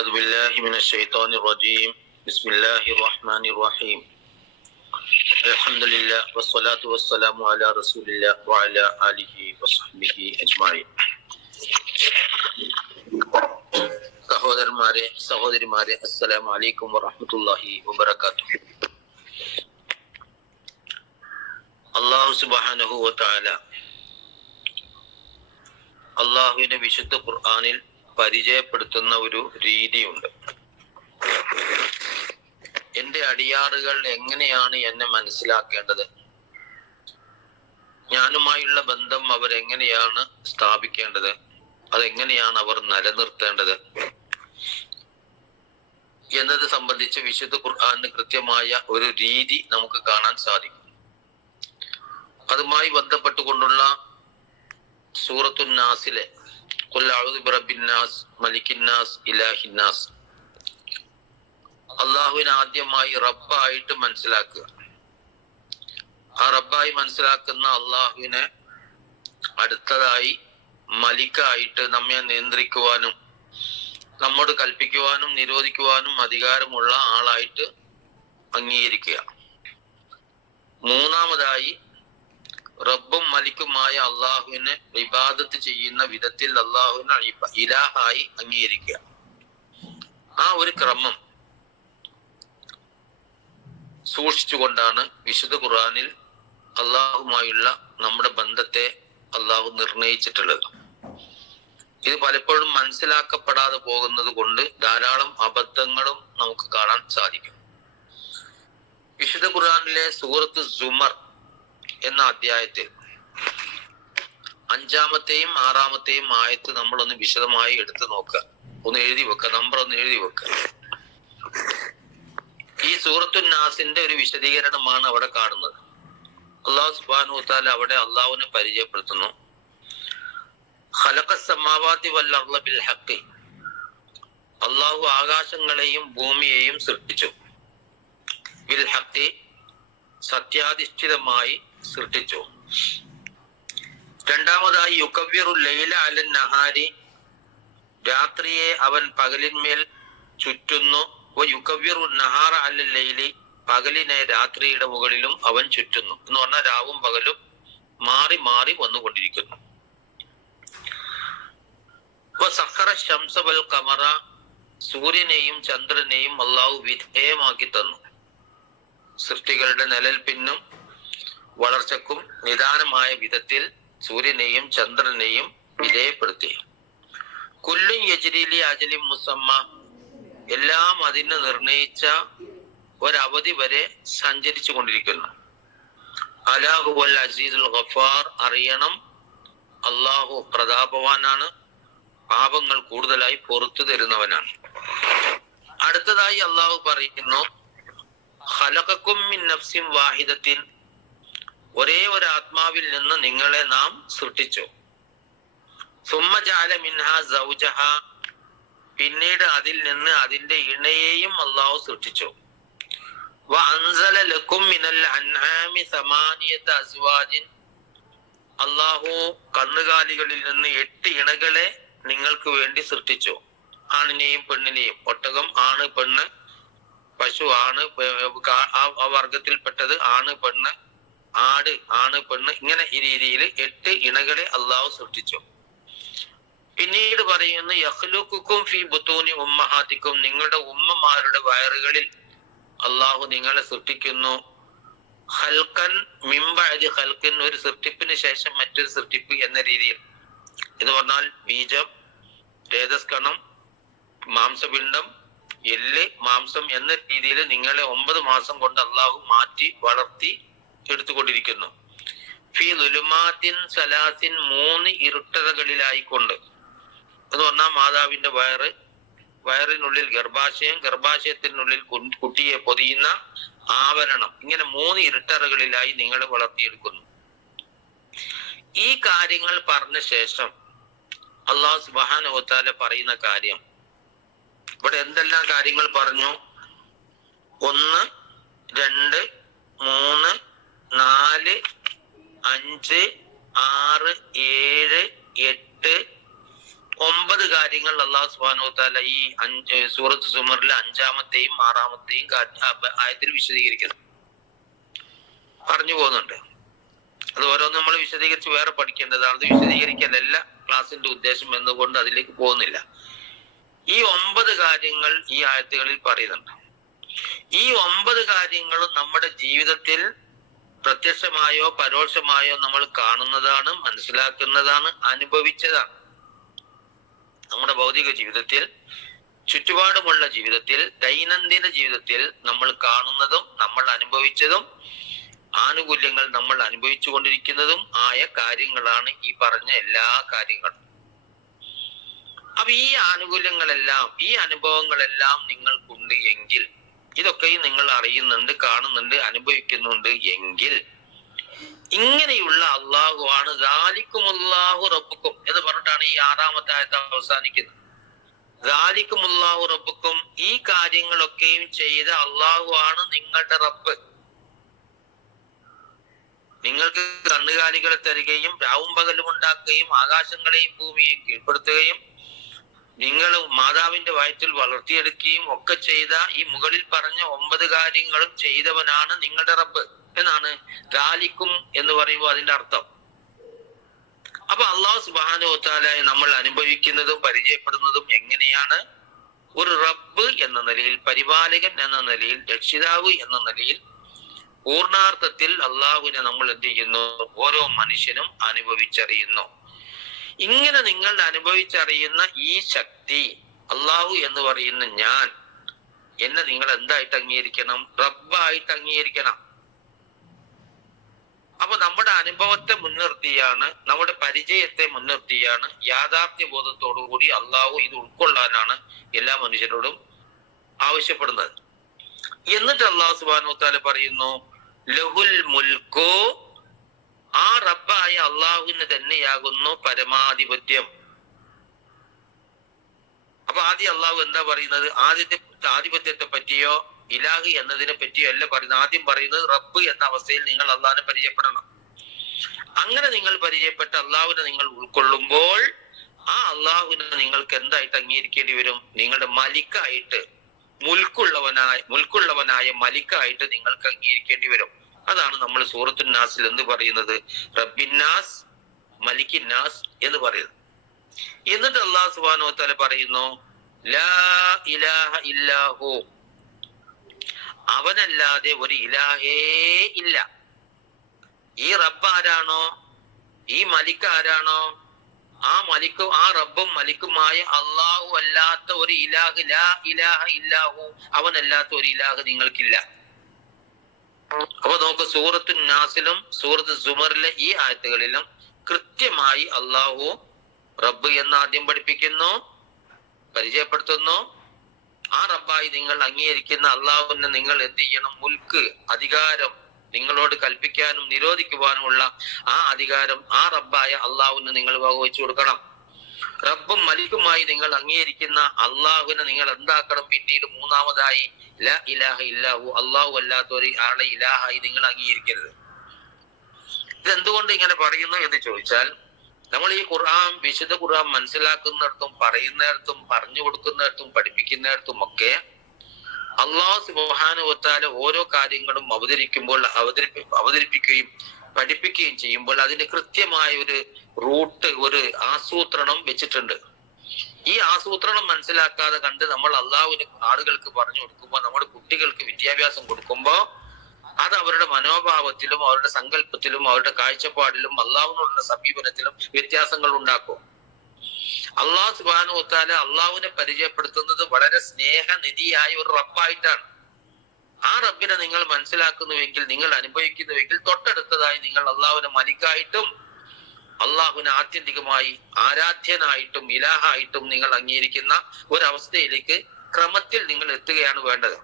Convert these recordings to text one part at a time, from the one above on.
أعوذ بالله من الشيطان الرجيم بسم الله الرحمن الرحيم الحمد لله والصلاة والسلام على رسول الله وعلى آله وصحبه أجمعين. സഹോദരന്മാരെ സഹോദരിമാരെ അസ്സലാമു അലൈക്കും വറഹ്മത്തുള്ളാഹി വബറകാതുഹു. അല്ലാഹു സുബ്ഹാനഹു വ തആല അല്ലാഹുവിന്റെ വിശുദ്ധ ഖുർആനിൽ പരിചയപ്പെടുത്തുന്ന ഒരു രീതിയുണ്ട്. എന്റെ അടിയാറുകൾ എങ്ങനെയാണ് എന്നെ മനസ്സിലാക്കേണ്ടത്, ഞാനുമായുള്ള ബന്ധം അവരെങ്ങനെയാണ് സ്ഥാപിക്കേണ്ടത്, അതെങ്ങനെയാണ് അവർ നിലനിർത്തേണ്ടത് എന്നത് സംബന്ധിച്ച് വിശുദ്ധ ഖുർആനിന് കൃത്യമായ ഒരു രീതി നമുക്ക് കാണാൻ സാധിക്കും. അതുമായി ബന്ധപ്പെട്ടുകൊണ്ടുള്ള സൂറത്തുൻ നാസിലെ ഖുൽ അഊദു ബിറബ്ബിന്നാസ് മലിക്കിന്നാസ് ഇലാഹിന്നാസ്, അള്ളാഹുവിനെ ആദ്യമായി റബ്ബായിട്ട് മനസ്സിലാക്കുക. ആ റബ്ബായി മനസ്സിലാക്കുന്ന അള്ളാഹുവിനെ അടുത്തതായി മലിക്കായിട്ട് നമ്മെ നിയന്ത്രിക്കുവാനും നമ്മോട് കൽപ്പിക്കുവാനും നിരോധിക്കുവാനും അധികാരമുള്ള ആളായിട്ട് അംഗീകരിക്കുക. മൂന്നാമതായി റബ്ബും മലിക്കുമായ അള്ളാഹുവിനെ ഇബാദത്ത് ചെയ്യുന്ന വിധത്തിൽ അള്ളാഹുവിനെ ഇലാഹായി അംഗീകരിക്കുക. ആ ഒരു ക്രമം സൂക്ഷിച്ചുകൊണ്ടാണ് വിശുദ്ധ ഖുർആനിൽ അള്ളാഹുമായുള്ള നമ്മുടെ ബന്ധത്തെ അള്ളാഹു നിർണയിച്ചിട്ടുള്ളത്. ഇത് പലപ്പോഴും മനസ്സിലാക്കപ്പെടാതെ പോകുന്നത് കൊണ്ട് ധാരാളം അബദ്ധങ്ങളും നമുക്ക് കാണാൻ സാധിക്കും. വിശുദ്ധ ഖുർആനിലെ സൂറത്ത് സുമർ എന്ന അധ്യായത്തിൽ 5-ാമത്തെയും 6-ാമത്തെയും ആയത്ത് നമ്മളൊന്ന് വിശദമായി എടുത്തു നോക്കുക. ഒന്ന് എഴുതി വെക്കുക, നമ്പർ ഒന്ന് എഴുതി വെക്കുക. ഈ സൂറത്തുൻ നാസിന്റെ ഒരു വിശദീകരണമാണ് അവിടെ കാണുന്നത്. അല്ലാഹു സുബ്ഹാനഹു വ തആല അവിടെ അള്ളാഹുവിനെ പരിചയപ്പെടുത്തുന്നു. ഖലഖസ് സമാവാതി വൽ അർള ബിൽ ഹഖ്, അള്ളാഹു ആകാശങ്ങളെയും ഭൂമിയെയും സൃഷ്ടിച്ചു. ബിൽ ഹഖ്, സത്യാധിഷ്ഠിതമായി സൃഷ്ടിച്ചു. രണ്ടാമതായി യുകവ്വിറുൽ ലൈല അലൻ നഹാരി, രാത്രിയെ അവൻ പകലിന്മേൽ ചുറ്റുന്നു. യുകവ്വിറുൻ നഹാറ അലൽ ലൈലി, പകലിനെ രാത്രിയുടെ മുകളിലും അവൻ ചുറ്റുന്നു. എന്ന് പറഞ്ഞാൽ രാവും പകലും മാറി മാറി വന്നുകൊണ്ടിരിക്കുന്നു. സഖറ ശംസ വൽ ഖമറ, സൂര്യനെയും ചന്ദ്രനെയും അള്ളാഹു വിധേയമാക്കി തന്നു. സൃഷ്ടികളുടെ നിലനിൽപ്പിനും വളർച്ചക്കും നിദാനമായ വിധത്തിൽ സൂര്യനെയും ചന്ദ്രനെയും വിധേയപ്പെടുത്തി. കുല്ലുൻ യജ്രി ലി അജലിൻ മുസമ്മ, എല്ലാം അതിന് നിർണയിച്ച ഒരവധി വരെ സഞ്ചരിച്ചു കൊണ്ടിരിക്കുന്നു. അലാ ഹുവൽ അസീസുൽ ഗഫാർ, അറിയണം അള്ളാഹു പ്രതാപവാനാണ്, പാപങ്ങൾ കൂടുതലായി പുറത്തു തരുന്നവനാണ്. അടുത്തതായി അള്ളാഹു പറയുന്നു, ഖലഖക്കും മിൻ നഫ്സിൻ വാഹിദത്തിൻ, ഒരേ ഒരു ആത്മാവിൽ നിന്ന് നിങ്ങളെ നാം സൃഷ്ടിച്ചു. സുമ്മ ജഅല മിൻഹാ സൗജഹ, പിന്നീട് അതിൽ നിന്ന് അതിന്റെ ഇണയെയും അള്ളാഹു സൃഷ്ടിച്ചു. വഅൻസല ലക്കും മിനൽ അൻആമി സമാനിയത അസ്വാജിൻ, അള്ളാഹു കന്നുകാലികളിൽ നിന്ന് 8 ഇണകളെ നിങ്ങൾക്ക് വേണ്ടി സൃഷ്ടിച്ചു. ആണിനെയും പെണ്ണിനെയും, ഒട്ടകം ആണ് പെണ്ണ്, പശു ആണ്, ആ വർഗത്തിൽപ്പെട്ടത് ആണ് പെണ്ണ്, ആട് ആണ് പെണ്ണ്, ഇങ്ങനെ ഈ രീതിയിൽ 8 ഇണകളെ അള്ളാഹു സൃഷ്ടിച്ചു. പിന്നീട് പറയുന്നു, യഖ്ലുഖുക്കും ഫീ ബുതൂനി ഉമ്മഹാതിക്കും, നിങ്ങളുടെ ഉമ്മമാരുടെ വയറുകളിൽ അള്ളാഹു നിങ്ങളെ സൃഷ്ടിക്കുന്നു. ഖൽഖൻ മിൻ ബഅദി ഖൽഖിൻ, ഒരു സൃഷ്ടിപ്പിന് ശേഷം മറ്റൊരു സൃഷ്ടിപ്പ് എന്ന രീതിയിൽ. എന്ന് പറഞ്ഞാൽ ബീജം, രേതസ്കണം, മാംസപിണ്ഡം, എല്ല്, മാംസം എന്ന രീതിയിൽ നിങ്ങളെ 9 മാസം കൊണ്ട് അള്ളാഹു മാറ്റി വളർത്തി എടുത്തുകൊണ്ടിരിക്കുന്നു. ഫീ ദുലുമാത്തിൻ സലാസിൻ, 3 ഇരുട്ടറകളിലായിക്കൊണ്ട്. എന്ന് പറഞ്ഞാൽ മാതാവിന്റെ വയറിനുള്ളിൽ ഗർഭാശയം, ഗർഭാശയത്തിനുള്ളിൽ കുട്ടിയെ പൊതിയുന്ന ആവരണം, ഇങ്ങനെ 3 ഇരുട്ടറകളിലായി നിങ്ങളെ വളർത്തിയെടുക്കുന്നു. ഈ കാര്യങ്ങൾ പറഞ്ഞ ശേഷം അല്ലാഹു സുബ്ഹാനഹു വ തആല പറയുന്ന കാര്യം, ഇവിടെ എന്തെല്ലാം കാര്യങ്ങൾ പറഞ്ഞു? 1, 2, 3, 4, 5, 6, 7, 8, 9 9 കാര്യങ്ങൾ അല്ലാഹു സുബ്ഹാനഹു വ തആല ഈ സൂറത്ത് സുമറിലെ 5-ാമത്തെയും 6-ാമത്തെയും ആയത്തിൽ വിശദീകരിക്കുന്നു, പറഞ്ഞു പോകുന്നുണ്ട്. അത് ഓരോന്നും നമ്മൾ വിശദീകരിച്ച് വേറെ പഠിക്കേണ്ടതാണ്. അത് വിശദീകരിക്കലല്ല ക്ലാസിന്റെ ഉദ്ദേശം എന്നുകൊണ്ട് അതിലേക്ക് പോകുന്നില്ല. ഈ 9 കാര്യങ്ങൾ ഈ ആയത്തുകളിൽ പറയുന്നുണ്ട്. ഈ 9 കാര്യങ്ങളും നമ്മുടെ ജീവിതത്തിൽ പ്രത്യക്ഷമായോ പരോക്ഷമായോ നമ്മൾ കാണുന്നതാണ്, മനസ്സിലാക്കുന്നതാണ്, അനുഭവിച്ചതാണ്. നമ്മുടെ ഭൗതിക ജീവിതത്തിൽ, ചുറ്റുപാടുമുള്ള ജീവിതത്തിൽ, ദൈനംദിന ജീവിതത്തിൽ നമ്മൾ കാണുന്നതും നമ്മൾ അനുഭവിച്ചതും ആനുകൂല്യങ്ങൾ നമ്മൾ അനുഭവിച്ചു കൊണ്ടിരിക്കുന്നതും ആയ കാര്യങ്ങളാണ് ഈ പറഞ്ഞ എല്ലാ കാര്യങ്ങളും. അപ്പൊ ഈ ആനുകൂല്യങ്ങളെല്ലാം, ഈ അനുഭവങ്ങളെല്ലാം നിങ്ങൾക്കുണ്ട് എങ്കിൽ, ഇതൊക്കെയും നിങ്ങൾ അറിയുന്നുണ്ട്, കാണുന്നുണ്ട്, അനുഭവിക്കുന്നുണ്ട് എങ്കിൽ, ഇങ്ങനെയുള്ള അള്ളാഹു ആണ് ദാലിക്കുമുല്ലാഹു റബ്ബുക്കും എന്ന് പറഞ്ഞിട്ടാണ് ഈ 6-ാമത്തെ ആയത്ത് അവസാനിക്കുന്നത്. ദാലിക്കുമുല്ലാഹു റബ്ബുക്കും, ഈ കാര്യങ്ങളൊക്കെയും ചെയ്ത അള്ളാഹു ആണ് നിങ്ങളുടെ റബ്ബ്. നിങ്ങൾക്ക് കന്നുകാലികളെ തരികയും രാവും പകലും ഉണ്ടാക്കുകയും ആകാശങ്ങളെയും ഭൂമിയെയും കീഴ്പ്പെടുത്തുകയും നിങ്ങൾ മാതാവിന്റെ വയറ്റിൽ വളർത്തിയെടുക്കുകയും ഒക്കെ ചെയ്ത ഈ മുകളിൽ പറഞ്ഞ 9 കാര്യങ്ങളും ചെയ്തവനാണ് നിങ്ങളുടെ റബ്ബ് എന്നാണ് ദാലിക്കും എന്ന് പറയുമ്പോൾ അതിന്റെ അർത്ഥം. അപ്പൊ അല്ലാഹു സുബ്ഹാനഹു വ തആലയെ നമ്മൾ അനുഭവിക്കുന്നതും പരിചയപ്പെടുന്നതും എങ്ങനെയാണ്? ഒരു റബ്ബ് എന്ന നിലയിൽ, പരിപാലകൻ എന്ന നിലയിൽ, രക്ഷിതാവ് എന്ന നിലയിൽ പൂർണാർത്ഥത്തിൽ അള്ളാഹുവിനെ നമ്മൾ എന്ത് ചെയ്യുന്നു? ഓരോ മനുഷ്യനും അനുഭവിച്ചറിയുന്നു. ഇങ്ങനെ നിങ്ങൾ അനുഭവിച്ചറിയുന്ന ഈ ശക്തി, അള്ളാഹു എന്ന് പറയുന്ന ഞാൻ, എന്നെ നിങ്ങൾ എന്തായിട്ട് അംഗീകരിക്കണം? റബ്ബായിട്ട് അംഗീകരിക്കണം. അപ്പൊ നമ്മുടെ അനുഭവത്തെ മുൻനിർത്തിയാണ്, നമ്മുടെ പരിചയത്തെ മുൻനിർത്തിയാണ്, യാഥാർത്ഥ്യ ബോധത്തോടു കൂടി അള്ളാഹു ഇത് ഉൾക്കൊള്ളാനാണ് എല്ലാ മനുഷ്യരോടും ആവശ്യപ്പെടുന്നത്. എന്നിട്ട് അള്ളാഹു സുബ്ഹാനഹു വ തആല പറയുന്നു, ലഹുൽ മുൽക്കു, ആ റബ്ബായ അള്ളാഹുവിന് തന്നെയാകുന്നു പരമാധിപത്യം. അപ്പൊ ആദ്യം അള്ളാഹു എന്താ പറയുന്നത്? ആധിപത്യത്തെ പറ്റിയോ ഇലാഹി എന്നതിനെ പറ്റിയോ അല്ല പറയുന്നത്. ആദ്യം പറയുന്നത് റബ്ബ് എന്ന അവസ്ഥയിൽ നിങ്ങൾ അള്ളാഹിനെ പരിചയപ്പെടണം. അങ്ങനെ നിങ്ങൾ പരിചയപ്പെട്ട അള്ളാഹുവിനെ നിങ്ങൾ ഉൾക്കൊള്ളുമ്പോൾ ആ അള്ളാഹുവിനെ നിങ്ങൾക്ക് എന്തായിട്ട് അംഗീകരിക്കേണ്ടി വരും? നിങ്ങളുടെ മലിക്കായിട്ട്, മുൽക്കുള്ളവനായ മലിക്കായിട്ട് നിങ്ങൾക്ക് അംഗീകരിക്കേണ്ടി വരും. അതാണ് നമ്മൾ സൂറത്തുൻ നാസിൽ എന്ന് പറയുന്നത്, റബ്ബിന്നാസ്, മലിക്കിന്നാസ് എന്ന് പറയുന്നത്. എന്നിട്ട് അല്ലാഹു സുബ്ഹാനഹു വ തആല പറയുന്നു, ലാ ഇലാഹ ഇല്ലാഹു, അവനല്ലാതെ ഒരു ഇലാഹേ ഇല്ല. ഈ റബ്ബ് ആരാണോ, ഈ മലിക്ക് ആരാണോ, ആ മലിക്കും ആ റബ്ബും മലിക്കുമായ അള്ളാഹു അല്ലാത്ത ഒരു ഇലാഹ്, ലാ ഇലാഹ ഇല്ലാഹു, അവനല്ലാത്ത ഒരു ഇലാഹ് നിങ്ങൾക്കില്ല. അപ്പൊ നമുക്ക് സൂറത്തു നാസിലും സൂറത്ത് സുമറിലെ ഈ ആയത്തുകളിലും കൃത്യമായി അള്ളാഹു റബ്ബ് എന്ന് ആദ്യം പഠിപ്പിക്കുന്നു, പരിചയപ്പെടുത്തുന്നു. ആ റബ്ബായി നിങ്ങൾ അംഗീകരിക്കുന്ന അള്ളാഹുവിനെ നിങ്ങൾ എന്ത് ചെയ്യണം? മുൽക്ക്, അധികാരം, നിങ്ങളോട് കൽപ്പിക്കാനും നിരോധിക്കുവാനുമുള്ള ആ അധികാരം ആ റബ്ബായ അള്ളാഹുവിന് നിങ്ങൾ വകവെച്ചു കൊടുക്കണം. റബ്ബും മലിക്കുമായി നിങ്ങൾ അംഗീകരിക്കുന്ന അള്ളാഹുവിനെ നിങ്ങൾ എന്താക്കണം? പിന്നീട് മൂന്നാമതായി ലാ ഇലാഹ ഇല്ലാഹു, അള്ളാഹു അല്ലാത്ത ഒരു ആളെ ഇലാഹായി നിങ്ങൾ അംഗീകരിക്കരുത്. ഇതെന്തുകൊണ്ട് ഇങ്ങനെ പറയുന്നു എന്ന് ചോദിച്ചാൽ, നമ്മൾ ഈ ഖുർആൻ, വിശുദ്ധ ഖുർആൻ മനസ്സിലാക്കുന്നിടത്തും പറയുന്നിടത്തും പറഞ്ഞു കൊടുക്കുന്നിടത്തും പഠിപ്പിക്കുന്നിടത്തും ഒക്കെ അല്ലാഹു സുബ്ഹാനഹു വ തആല ഓരോ കാര്യങ്ങളും അവതരിപ്പിക്കുകയും പഠിപ്പിക്കുകയും ചെയ്യുമ്പോൾ അതിന് കൃത്യമായ ഒരു റൂട്ട്, ഒരു ആസൂത്രണം വെച്ചിട്ടുണ്ട്. ഈ ആസൂത്രണം മനസ്സിലാക്കാതെ കണ്ട് നമ്മൾ അള്ളാഹുവിന് ആളുകൾക്ക് പറഞ്ഞു കൊടുക്കുമ്പോൾ, നമ്മുടെ കുട്ടികൾക്ക് വിദ്യാഭ്യാസം കൊടുക്കുമ്പോൾ അത് അവരുടെ മനോഭാവത്തിലും അവരുടെ സങ്കല്പത്തിലും അവരുടെ കാഴ്ചപ്പാടിലും അള്ളാഹുവിനോടുള്ള സമീപനത്തിലും വ്യത്യാസങ്ങൾ ഉണ്ടാക്കും. അള്ളാഹു സുബ്ഹാനഹു വ തആല അള്ളാഹുവിനെ പരിചയപ്പെടുത്തുന്നത് വളരെ സ്നേഹനിധിയായ ഒരു റബ്ബായിട്ടാണ്. ആ റബ്ബിനെ നിങ്ങൾ മനസ്സിലാക്കുന്നുവെങ്കിൽ, നിങ്ങൾ അനുഭവിക്കുന്നുവെങ്കിൽ, തൊട്ടടുത്തതായി നിങ്ങൾ അള്ളാഹുവിനെ മലിക്കായിട്ടും അള്ളാഹുവിനെ ആത്യന്തികമായി ആരാധ്യനായിട്ടും ഇലാഹായിട്ടും നിങ്ങൾ അംഗീകരിക്കുന്ന ഒരവസ്ഥയിലേക്ക് ക്രമത്തിൽ നിങ്ങൾ എത്തുകയാണ് വേണ്ടത്.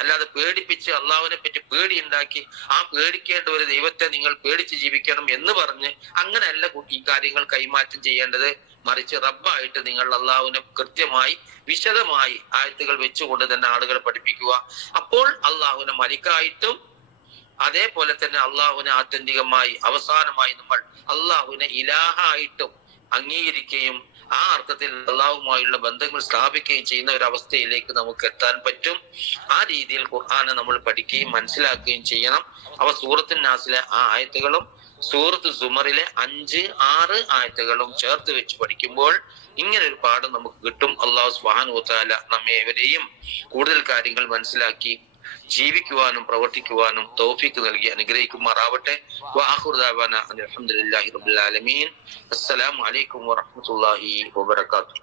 അല്ലാതെ പേടിപ്പിച്ച് അള്ളാഹുവിനെ പറ്റി പേടി ഉണ്ടാക്കി ആ പേടിക്കേണ്ട ഒരു ദൈവത്തെ നിങ്ങൾ പേടിച്ച് ജീവിക്കണം എന്ന് പറഞ്ഞ് അങ്ങനെയല്ല ഈ കാര്യങ്ങൾ കൈമാറ്റം ചെയ്യേണ്ടത്. മറിച്ച് റബ്ബായിട്ട് നിങ്ങൾ അള്ളാഹുവിനെ കൃത്യമായി വിശദമായി ആയത്തുകൾ വെച്ചുകൊണ്ട് തന്നെ ആളുകളെ പഠിപ്പിക്കുക. അപ്പോൾ അള്ളാഹുവിനെ മലിക്കായിട്ടും അതേപോലെ തന്നെ അള്ളാഹുവിനെ ആത്യന്തികമായി അവസാനമായി നമ്മൾ അള്ളാഹുവിനെ ഇലാഹായിട്ടും അംഗീകരിക്കുകയും ആ അർത്ഥത്തിൽ അള്ളാഹുമായുള്ള ബന്ധങ്ങൾ സ്ഥാപിക്കുകയും ചെയ്യുന്ന ഒരു അവസ്ഥയിലേക്ക് നമുക്ക് എത്താൻ പറ്റും. ആ രീതിയിൽ ഖുർആനെ നമ്മൾ പഠിക്കുകയും മനസ്സിലാക്കുകയും ചെയ്യണം. അവ സൂറത്തുൻ നാസിലെ ആ ആയത്തുകളും സൂറത്ത് സുമറിലെ 5, 6 ആയത്തുകളും ചേർത്ത് വെച്ച് പഠിക്കുമ്പോൾ ഇങ്ങനെ ഒരു പാഠം നമുക്ക് കിട്ടും. അള്ളാഹു സുബ്ഹാനഹു വ തആല നമ്മെ ഏവരെയും കൂടുതൽ കാര്യങ്ങൾ മനസ്സിലാക്കി ജീവിക്കുവാനും പ്രവർത്തിക്കുവാനും തൗഫീഖ് നൽകി അനുഗ്രഹിക്കുമാറാവട്ടെ. വആഖിറു ദഅവാനാ അൽഹംദുലില്ലാഹി റബ്ബിൽ ആലമീൻ. അസ്സലാമു അലൈക്കും വറഹ്മത്തുള്ളാഹി വബറകാതുഹു.